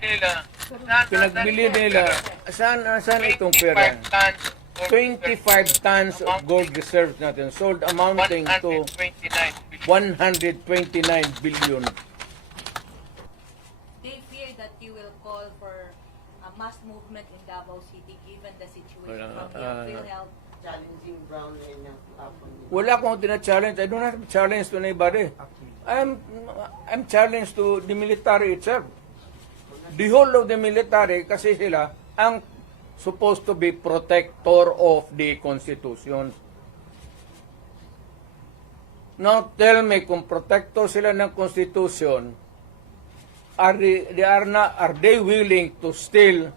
nila. Pinagbili nila. Saan itong pera? 25 tons of gold reserves natin sold amounting to 129 billion. They fear that you will call for a mass movement in Davao City given the situation from the PhilHealth. Challenging Brownlee na hapon. Wala akong tina-challenge. I don't have a challenge to anybody. I'm challenged to the military itself. The whole of the military, kasi sila ang supposed to be protector of the Constitution. Now tell me, kung protector sila ng Constitution, are they willing to still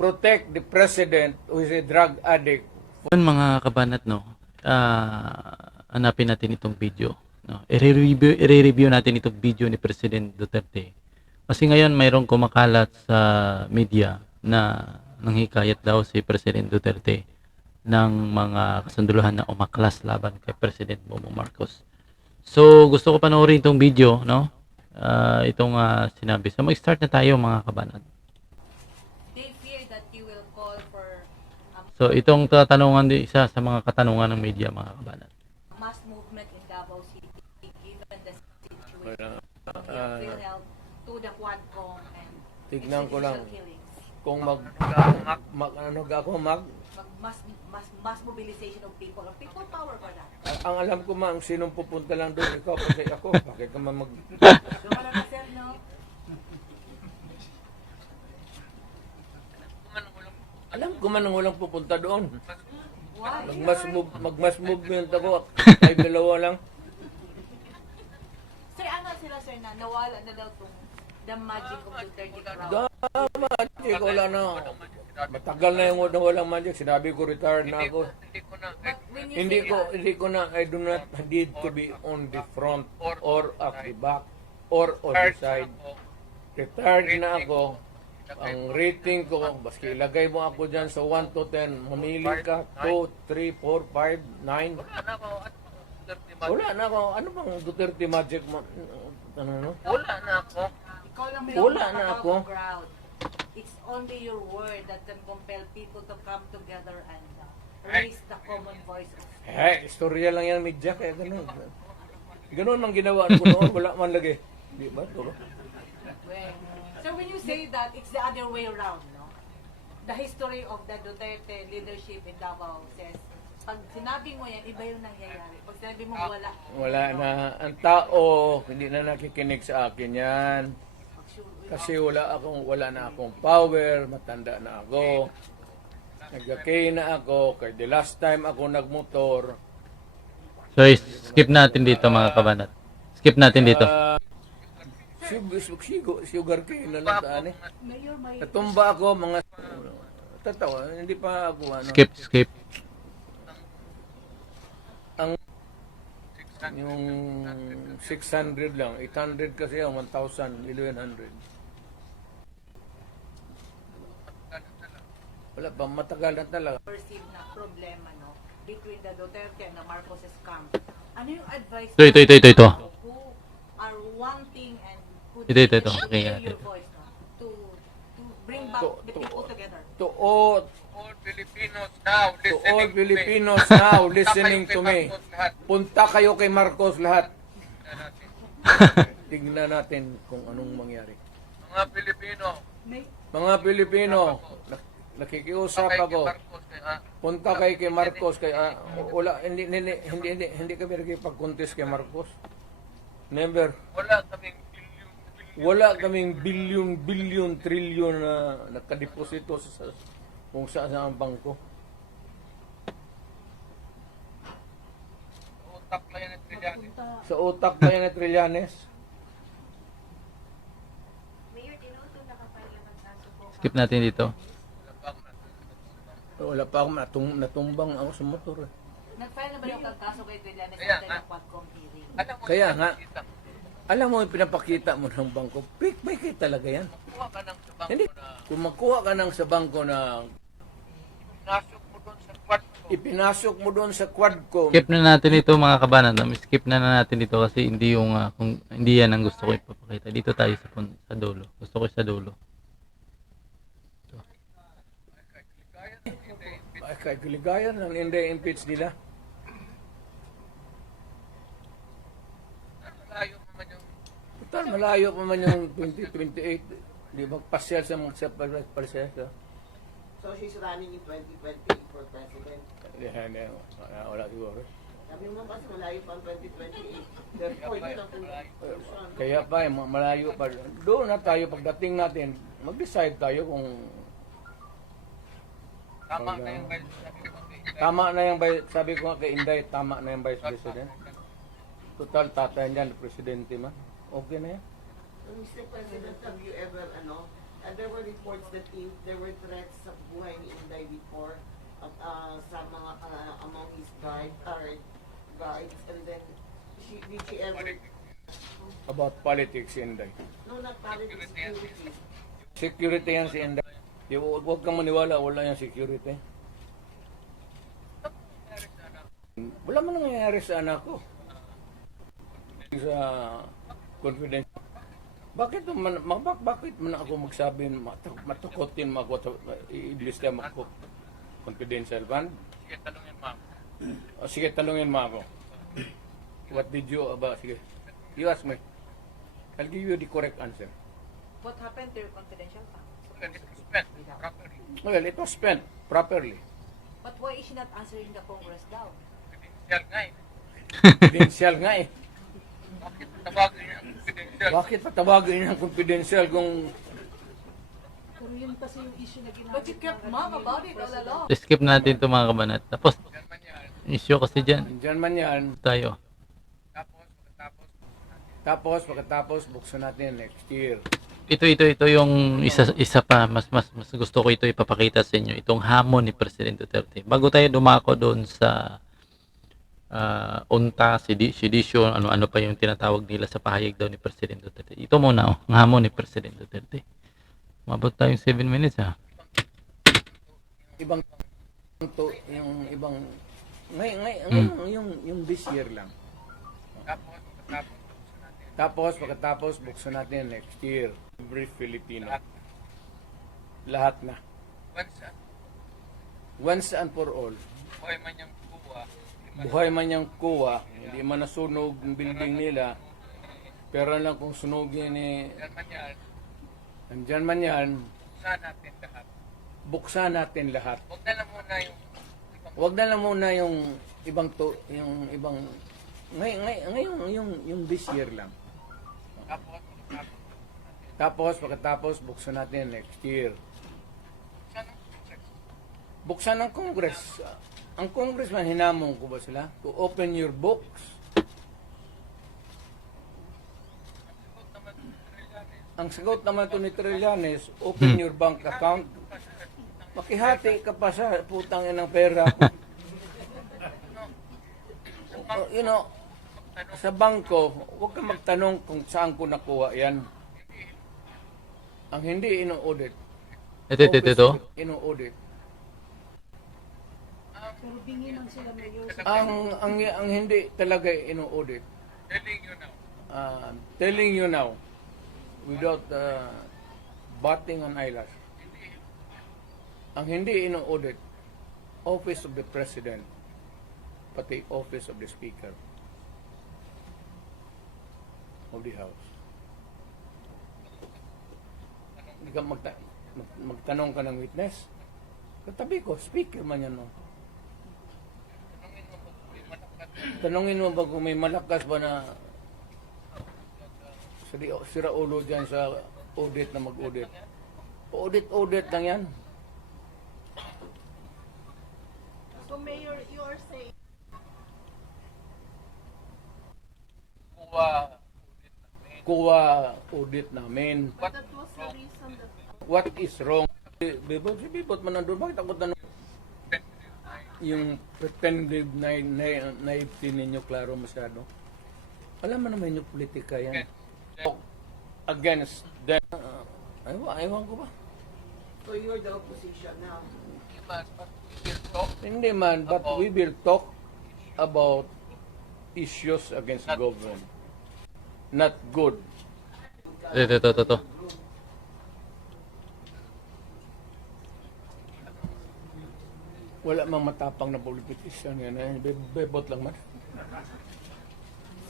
protect the president who is a drug addict? Yun mga kabanat, no, hanapin natin itong video. No? I-review natin itong video ni President Duterte. Kasi ngayon mayroong kumakalat sa media na nanghikayat daw si President Duterte ng mga kasunduluhan na umaklas laban kay President Bongbong Marcos. So gusto ko panoorin itong video, no? Itong sinabi. So mag-start na tayo mga kabanat. They fear that you will call for So itong tatanungan din isa sa mga katanungan ng media mga kabanat. a mass movement in Davao City given the situation from the PhilHealth to the Quadcom and Tignan ko lang. extrajudicial killings. Kung Mass mobilization of people power for that. ang alam ko ang sinong pupunta lang doon, ikaw kasi ako. Bakit ka man Lumala na sir, no? Alam ko man ang walang pupunta doon. Why? Magmas movement ako. Ay dalawa lang. Sir, ano sila sir na nawala na daw tong the magic of the 30 crowd. Magic, wala na. Matagal na yung walang magic. Sinabi ko retired na ako. But when you Hindi ko na, I do not need to be on the front or at the back or on the side. Retired na ako. Ang rating ko, baski ilagay mo ako dyan sa 1 to 10, mamili ka, 2, 3, 4, 5, 9. Wala na ako. Ano bang Duterte magic mo? Ano? Wala na ako. ikaw lang may Wala na makakawag ako. ng crowd. It's only your word that can compel people to come together and raise the common voice of Istorya lang yan, media, kaya ganun. Ganun ang ginawa ko noon, wala man lagi. Di ba? Turo. So when you say that, it's the other way around, no? The history of the Duterte leadership in Davao says, pag sinabi mo yan, iba yung nangyayari. Pag sinabi mo wala, Wala na. Ang tao, hindi na nakikinig sa akin yan. Kasi wala na akong power, matanda na ako. Nagkakay na ako, kaya the last time ako nagmotor, So skip natin dito mga kabanat. Skip natin dito. sugar cane na lang taan eh. Mayor, may Natumba ako, mga tatawa, hindi pa ako Skip. yung 600 lang, 800 kasi ang 1,000, 1,100. Wala pa, matagal na talaga. perceived na problema, no? Between the Duterte and the Marcoses camp. Ano yung advice Ito. who are wanting and who Ito. Okay, hear ito. your voice, no? To bring back the people together. To all All Filipinos Filipinos now listening now to me. listening to me. Punta kayo kay Marcos lahat. Tingnan natin kung anong mangyari. Mga Pilipino, Mga Pilipino, nakikiusap ako. Punta kayo kay Marcos wala hindi kami nakipag-contest kay Marcos. Never. Wala kaming billion, trillion na nakadeposito sa kung saan ang bangko. utak na yan at Trillanes. Sa utak ba yan ni Trillanes? Skip natin dito. Wala pa ako natumbang ako sa motor. Nag-file na ba yung kaso kay Trillanes Kaya after nga. the Quadcom hearing? Alam mo, Kaya nga. nakita mo, Alam mo yung pinapakita mo ng bangko, may talaga yan. kuha ka ng sabang Hindi, na kung magkuha ka ng sa bangko na nasok mo doon sa kwarto ipinasok mo doon sa Quadcom. Skip na natin ito mga kabanan. Skip na natin ito kasi hindi yung kung hindi yan ang gusto ko ipapakita. Dito tayo sa dulo. Gusto ko sa dulo. Ay, kay Kaligayan lang hindi impeach nila. Malayo naman yung Total, malayo pa man yung 2028. Di ba pasyal sa mga pasyal sa So she's running in 2028 for president. wala siguro. Sabi mo kasi malayo pa ang 2028. Therefore, yun ang conclusion. Kaya pa, malayo pa. Doon na tayo, pagdating natin, mag-decide tayo kung tama na yung vice president. tama na yung sabi ko nga kay Inday, tama na yung Vice President. Total, tatay niyan, Presidente man. Okay na yan. So, Mr. President, have you ever, there were reports that there were threats sa buhay ni Inday before sa mga, among his guards, and then, did she ever, About politics, Inday. no, not politics, security. Security yan si Inday. Huwag kang maniwala, wala yung security. Wala man nangyayari sa anak ko. Sa confidence. Bakit man ako magsabi, matukotin mo ako, i-iblis ka ako, confidential band? Sige, tanungin ma'am. Sige, talungin mo ako. What did you, sige, you ask me. I'll give you the correct answer. What happened to your confidential funds? And it was spent properly. Well, it was spent properly. But why is she not answering the Congress daw? Confidential nga eh. Confidential nga eh. Bakit tawagin niya ang confidential? Bakit patawagin niya ang confidential kung Pero yun kasi yung issue na ginagawa. But you kept mum about it all along. Skip natin ito mga kabanat. Tapos, Yan man yan. issue kasi dyan. dyan man yan. Tayo. Tapos, Tapos, buksan natin next year. Ito yung isa pa mas gusto ko ito ipapakita sa inyo, itong hamon ni President Duterte. Bago tayo dumako doon sa unta, sedisyon, ano pa yung tinatawag nila sa pahayag daw ni President Duterte. Ito muna ang hamon ni President Duterte. Mabot tayong 7 minutes ha. Ibang to, yung ibang yung this year lang. Tapos, pagkatapos, buksan natin next year. Every Filipino. Lahat na. Once and for all. buhay man yung kuha. Buhay man yung kuwa, hindi man nasunog ang building nila, pero lang kung sunugin ni Yan man yan. nandyan man yan, Saan natin lahat. buksan natin lahat. Huwag na lang muna yung Huwag na lang muna yung ibang ngayon yung this year lang. tapos. Tapos pagkatapos buksan natin next year. Saan ang Congress? Buksan ng Congress. Ang Congressman, hinamon ko ba sila? To open your books. Ang sagot naman to ni Trillanes, open your bank account. Makihati ka pa sa putang ng pera ko. You know, sa bangko, huwag ka magtanong kung saan ko nakuha yan. Ang hindi ino-audit. Ito. Ino-audit. Pero bingi man sila mayor. Ang hindi talaga ino-audit. Telling you now. Without batting an eyelash. Ang hindi ino-audit, Office of the President, pati Office of the Speaker of the House. Hindi ka magtanong ka ng witness. Katabi ko, speaker man yan. No? Tanungin mo ba kung may malakas ba na sira ulo dyan sa audit na mag-audit. Audit lang yan. So, Mayor, you are saying Kuha audit namin. that was the reason that What is wrong? Bibot man nandun. Bakit ako tanong? Yung pretended naivety ninyo, klaro masyado. Alam mo naman yung politika yan. Against them. Ewan ko ba? So you're the opposition now. Hindi man, but we will talk about issues against government. Not good. Ito. Wala mang matapang na politician yan. Bebot lang man.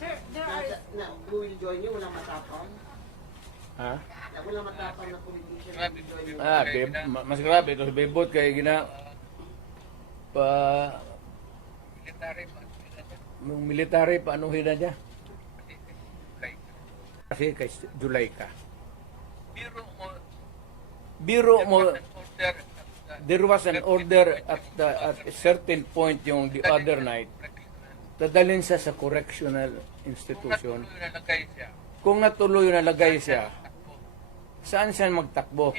Sir, there are... Who will join you? Walang matapang? Ha? Walang matapang na politician na will join you? Mas grabe ito. Bebot kay gina... Yung military, paanuhin na niya? Kasi kay July ka. Biro mo, there was an order at a certain point yung the other night, dadalhin siya sa correctional institution. Kung natuloy na lagay siya, saan siya magtakbo?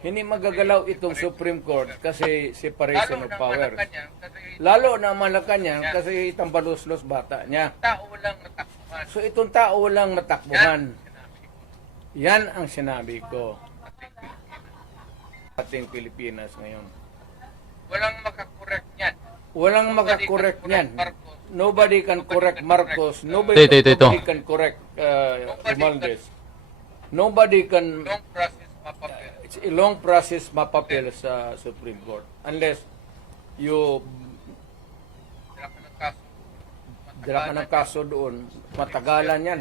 Hindi magagalaw itong Supreme Court kasi separation of power. Lalo na Malacanang kasi itang baluslos bata niya. So itong tao walang matakbuhan. Yan ang sinabi ko. Ating Pilipinas ngayon. Walang makakorek niyan. Walang makakorek niyan. Nobody can correct Marcos. Ito. Nobody can correct Romualdez. Nobody can... Long process mapapil. It's a long process mapapil sa Supreme Court. Unless you dira ka ng kaso doon, matagalan yan.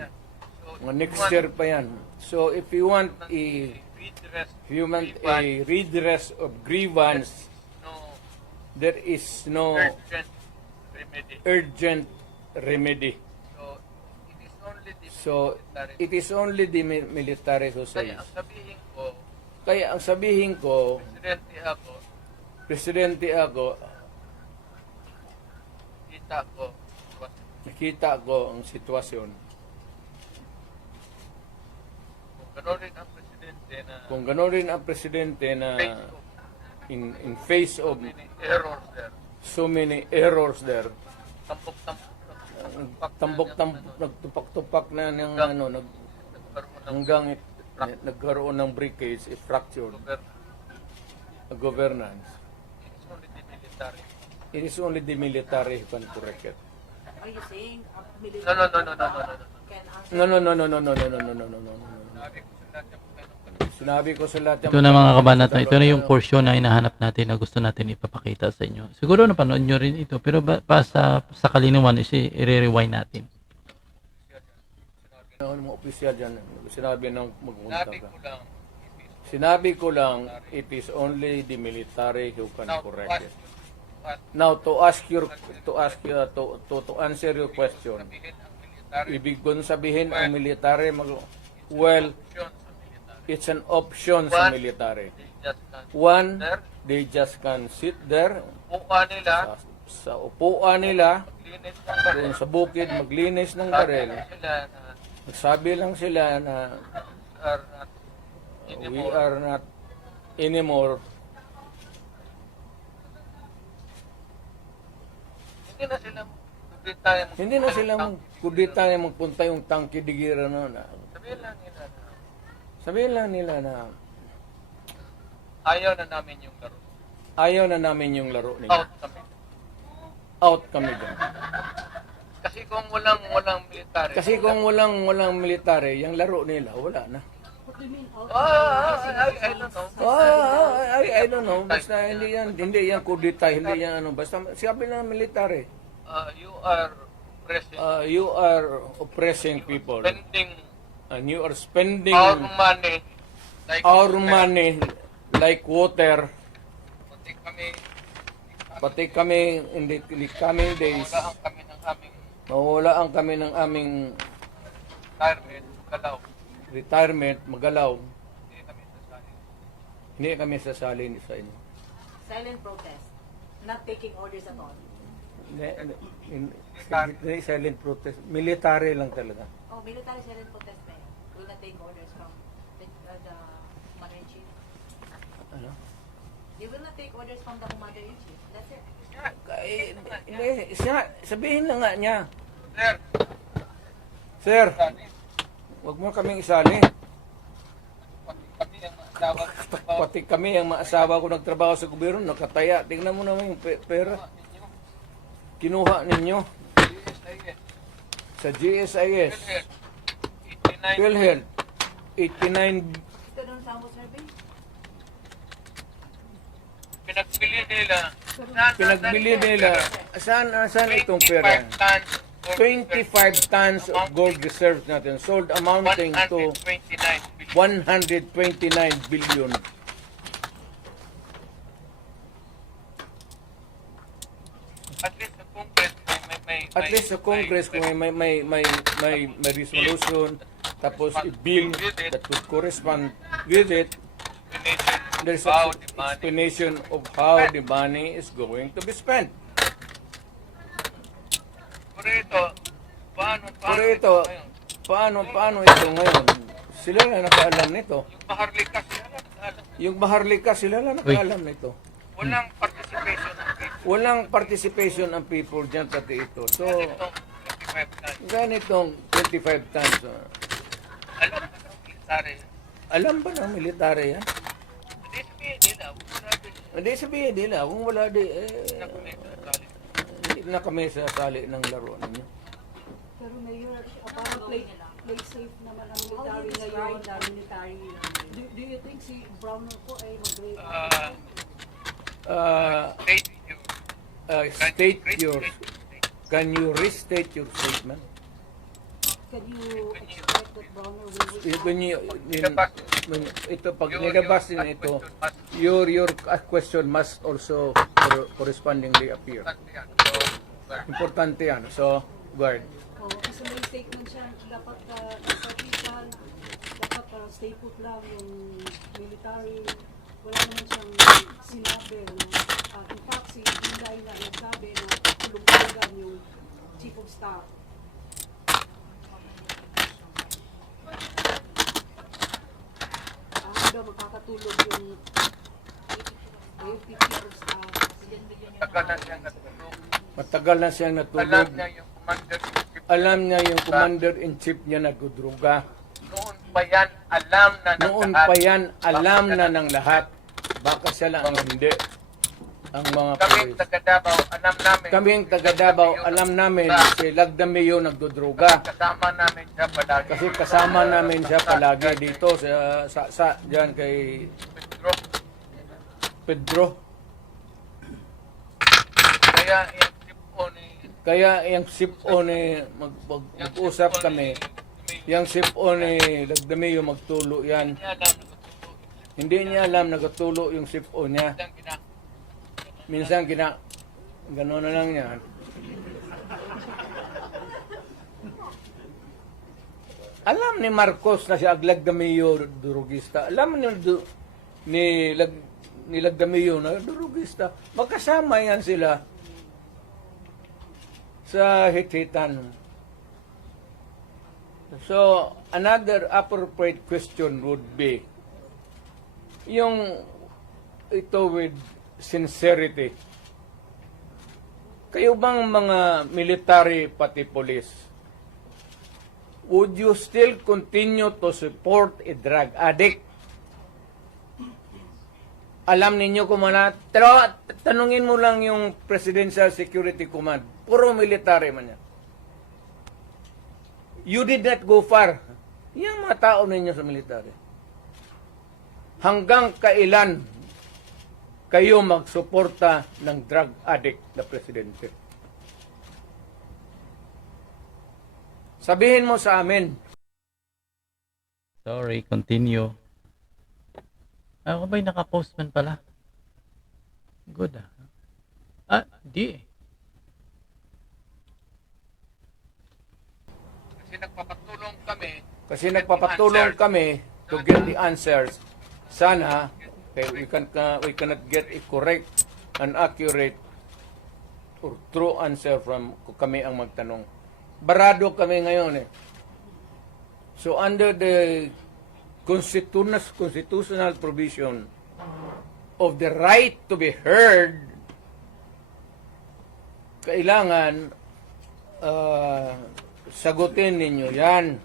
Mga next year pa yan. So if you want a redress of grievance, there is no urgent remedy. So it is only the military who says. Kaya ang sabihin ko, presidente ako, nakita ko ang sitwasyon. Kung gano'n rin ang presidente na in face of so many errors there, nagtupak-tupak na ng hanggang nagkaroon ng breakage, fracture, governance. It is only the military who can correct it. Are you saying No. can answer? Sinabi ko sa lahat Ito na mga kabanata, ito na yung portion na hinahanap natin na gusto natin ipapakita sa inyo. Siguro napanood nyo rin ito, pero sa kalinawan, i-rewind natin. Mga opisyal dyan, sinabi ng magpunta ka. Sinabi ko lang, it is only the military who can correct it. Now, to answer your question, ibig kong sabihin ang military, well, it's an option sa military. One, they just can sit there sa upuan nila, doon sa bukid, maglinis ng barel. Nagsabi lang sila na we are not anymore. Hindi na sila magkudita na magpunta yung tangki digira na. Sabihin lang nila na ayaw na namin yung laro. ayaw na namin yung laro nila. Out kami dyan. Kasi kung walang military. Kasi kung walang military, yung laro nila, wala na. What do you mean? I don't know. I don't know. Basta hindi yan kudita, hindi yan ano. Basta sabi lang ng military. You are present. You are oppressing people. Spending And you are spending our our money money like water. Pati kami, Pati kami in the coming days, walaan kami ng aming retirement, retirement, magalaw. hindi kami sasali. Hindi kami sasali sa inyo. Silent protest. Not taking orders at all. Hindi silent protest. Military lang talaga. Oh, military silent protest na yun. Will not take orders from the commander-in-chief. Ano? They will not take orders from the commander-in-chief. That's it. Hindi, sabihin na nga niya. Sir, Sir, wag mo kaming isali. kami ang tawag pati kami, ang mga asawa ko nagtrabaho sa gobyerno, nakataya. Tingnan mo naman yung pera. Kinuha ninyo sa GSIS, PhilHealth, 89 Ito doon sa Amo Survey. Pinagbili nila. Saan itong pera? 25 tons of gold reserves natin sold amounting to 129 billion. At least sa Congress kung may resolution tapos i-bill that would correspond with it, there's an explanation of how the money is going to be spent. Pero ito, paano ito ngayon? Sila na nakaalam nito. Yung Maharlika, sila na nakaalam nito. Walang participation ng people. Walang participation ng people dyan pati ito. So, Itong 25 tons. ganitong 25 tons. Alam mo sa military. Alam ba ng military yan? Hindi sabihin nila. Hindi sabihin nila, kung wala di, hindi na kami sasali ng laro ninyo. Pero Mayor, parang play safe naman ang military ngayon, na military. Do you think si Browner po ay mag-break? State your, can you restate your statement? Can you expect that Browner will When you, ito, pag nilabas din ito, your question must also correspondingly appear. Importante yan. So, guard. Kasi may statement siya, dapat nasa official, dapat stay put lang yung military. Wala naman siyang sinabi. In fact, si Inday na nagsabi na tulong-tulugan yung chief of staff. Daw makakatulog yung AFP chief of staff. Tagal na siyang natulog. Matagal na siyang natulog. Alam niya yung commander-in-chief niya nagdudruga. Noon pa yan, alam na ng Noon lahat. pa yan, alam na ng lahat. Baka siya lang ang hindi. Ang mga Kami pulis. taga Davao, alam namin. Kaming taga Davao, alam namin si Lagdameo nagdudruga. Kasama namin siya palagi. Kasi kasama namin siya palagi dito sa diyan kay Pedro. Kaya yung tipo ni Kaya yung sipo ni mag-usap kami. Yung sipo ni Lagdameo magtulo yan. Hindi niya alam nagtulo yung sipo niya. Minsan gano'n na lang yan. Alam ni Marcos na siya Lagdameo durugista. Alam ni Lagdameo na durugista. Magkasama yan sila sa hit-hitan. So, another appropriate question would be, yung ito with sincerity. Kayo bang mga military pati police, would you still continue to support a drug addict? Alam ninyo kung mana, pero tanungin mo lang yung Presidential Security Command. Puro military man yan. You did not go far. Yung mga tao ninyo sa military. Hanggang kailan kayo magsuporta ng drug addict na presidente? Sabihin mo sa amin. Sorry, continue. Ako ba'y naka-postman pala? Good di. Kasi nagpapatulong kami to get the answers. Sana we cannot get a correct and accurate or true answer from kami ang magtanong. Barado kami ngayon eh. So under the constitutional provision of the right to be heard, kailangan sagutin ninyo yan.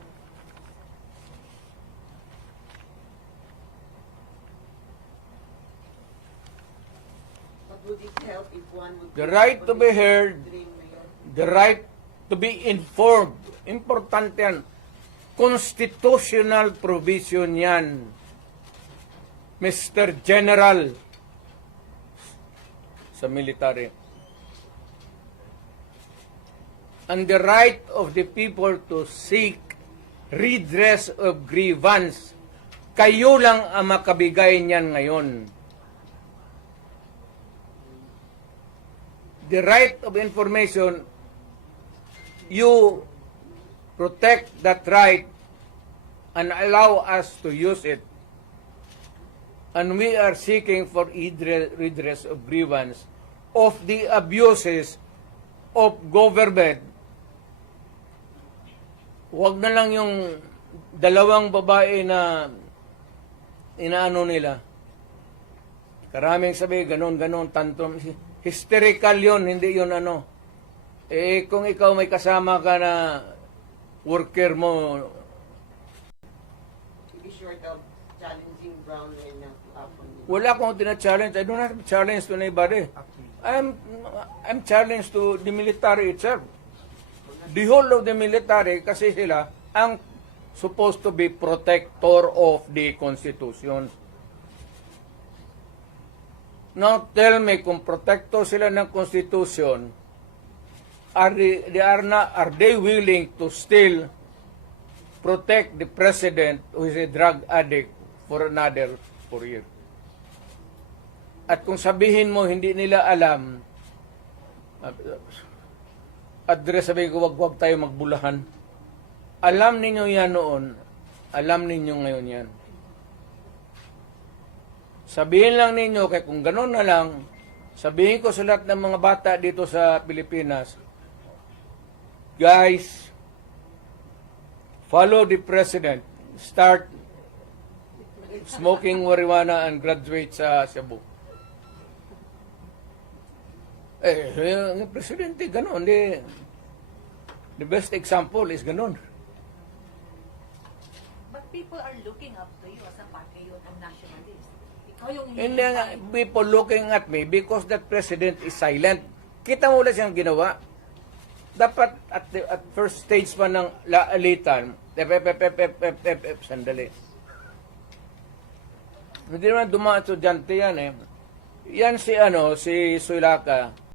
would it help if one would... The right to be heard, Dream na yun? the right to be informed. Importante yan. Constitutional provision yan. Mr. General sa military. And the right of the people to seek redress of grievance. Kayo lang ang makabigay niyan ngayon. The right of information, you protect that right and allow us to use it. And we are seeking for redress of grievance of the abuses of government. Huwag na lang yung dalawang babae na inaano nila. Karaming sabi, ganon, tantrum. Hysterical yun, hindi yun ano. Eh, kung ikaw may kasama ka na worker mo, To be short of challenging Brown and wala akong tina-challenge. I don't have to challenge to anybody. I'm challenged to the military itself. The whole of the military, kasi sila ang supposed to be protector of the Constitution. Now tell me, kung protector sila ng Constitution, are they willing to still protect the president who is a drug addict for another 4 years? At kung sabihin mo hindi nila alam, address sabihin ko, wag tayo magbulahan. Alam ninyo yan noon, alam ninyo ngayon yan. Sabihin lang ninyo, kaya kung gano'n na lang, sabihin ko sa lahat ng mga bata dito sa Pilipinas, guys, follow the president, start smoking marijuana and graduate sa Cebu. Yung presidente, gano'n. The best example is gano'n. But people are looking up to you as a patriot and nationalist. Ikaw yung Hindi nga, people looking at me because that president is silent. Kita mo wala siyang ginawa. Dapat at first stage pa ng laalitan, sandali. Hindi naman dumaan estudyante yan eh. Yan si Sulaka.